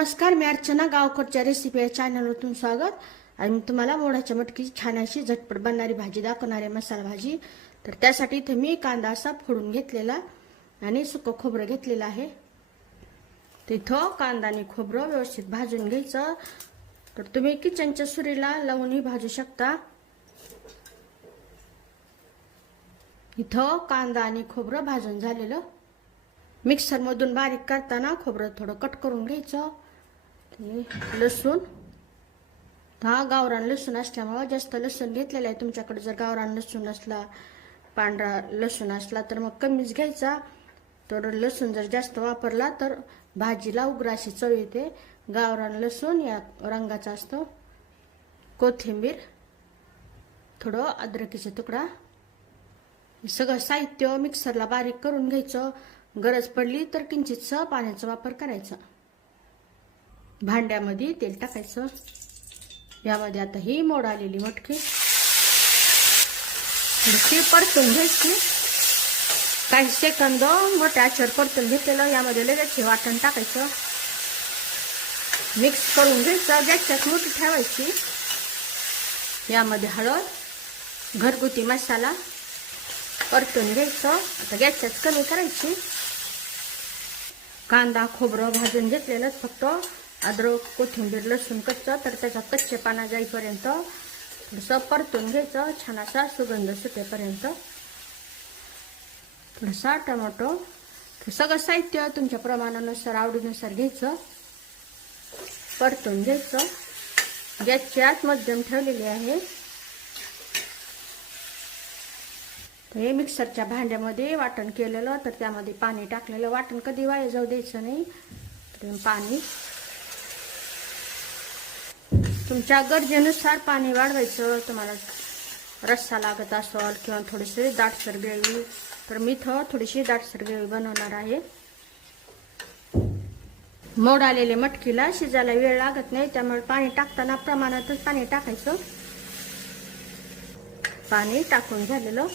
नमस्कार, मी अर्चना गावकरच्या रेसिपी या चॅनलवरून स्वागत. आणि मी तुम्हाला मोडाच्या मटकीची छान अशी झटपट बनणारी भाजी दाखवणार आहे, मसाला भाजी. तर त्यासाठी इथे मी कांदा असा फोडून घेतलेला आणि सुकं खोबरं घेतलेलं आहे. तिथं कांदा आणि खोबरं व्यवस्थित भाजून घ्यायचं. तर तुम्ही किचनच्या सुरीला लावूनही भाजू शकता. इथं कांदा आणि खोबरं भाजून झालेलं. मिक्सर मधून बारीक करताना खोबरं थोडं कट करून घ्यायचं. लसूण, हा गावरान लसूण असल्यामुळे जास्त लसूण घेतलेला आहे. तुमच्याकडे जर गावरान लसूण असला, पांढरा लसूण असला तर मग कमीच घ्यायचा. तर लसूण जर जास्त वापरला तर भाजीला उग्र अशी चव येते. गावरान लसूण या रंगाचा असतो. कोथिंबीर, थोडं अद्रकीचा तुकडा, सगळं साहित्य मिक्सरला बारीक करून घ्यायचं. गरज पडली तर किंचितसं पाण्याचा वापर करायचा. भांड्यामध्ये तेल टाकायचं. यामध्ये आता ही मोड आलेली मटकी ती परतून घ्यायची. काही सेकंद मोठ्या आचेवर परतून घेतलेलं. यामध्ये लगेच वाटण टाकायचं, मिक्स करून घ्यायचं. गॅसच्यात मोठी ठेवायची. यामध्ये हळद, घरगुती मसाला परतून घ्यायचं. आता गॅसच्याच कमी करायची. कांदा खोबरं भाजून घेतलेलं, फक्त अद्रक कोथिंबीर लसूण कच्चं, तर त्याचा कच्चेपणा जाईपर्यंत थोडंसं परतून घ्यायचं. छान असा सुगंध सुटेपर्यंत. थोडासा टोमॅटो, सगळं साहित्य तुमच्या प्रमाणानुसार आवडीनुसार घ्यायचं. परतून घ्यायचं. गॅसची आच मध्यम ठेवलेली आहे. हे मिक्सरच्या भांड्यामध्ये वाटण केलेलं, तर त्यामध्ये पाणी टाकलेलं. वाटण कधी वाया जाऊ द्यायचं नाही. तर पाणी तुमच्या गरजेनुसार पाणी वाढवायचं. तुम्हाला रस्सा लागत असेल किंवा थोडीशी दाटसर ग्रेव्ही, तर मी थोडीशी दाटसर ग्रेव्ही बनवणार आहे. मोड आलेले मटकीला शिजायला वेळ लागत नाही, त्यामुळे पाणी टाकताना प्रमाणातच पाणी टाकायचं. पाणी टाकून झालेलं.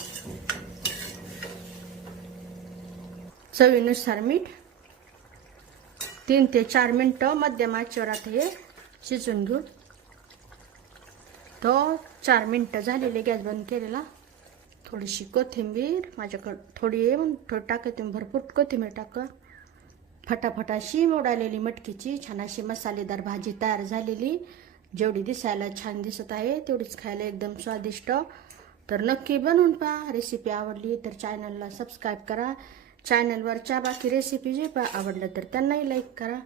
चवीनुसार मीठ. 3 ते 4 मिनिटं मध्यम आचेवर हे शिजून घेऊ. तो 4 मिनिटं झालेले. गॅस बंद केलेला. थोडीशी कोथिंबीर माझ्याकडे थोडी आहे म्हणून थोडी टाकते. भरपूर कोथिंबीर टाका. फटाफटाशी मोड आलेली मटकीची छान अशी मसालेदार भाजी तयार झालेली. जेवढी दिसायला छान दिसत आहे तेवढीच खायला एकदम स्वादिष्ट. तर नक्की बनवून पहा. रेसिपी आवडली तर चॅनलला सबस्क्राईब करा. चॅनलवरच्या बाकी रेसिपी जे आवडलं तर त्यांनाही लाईक करा.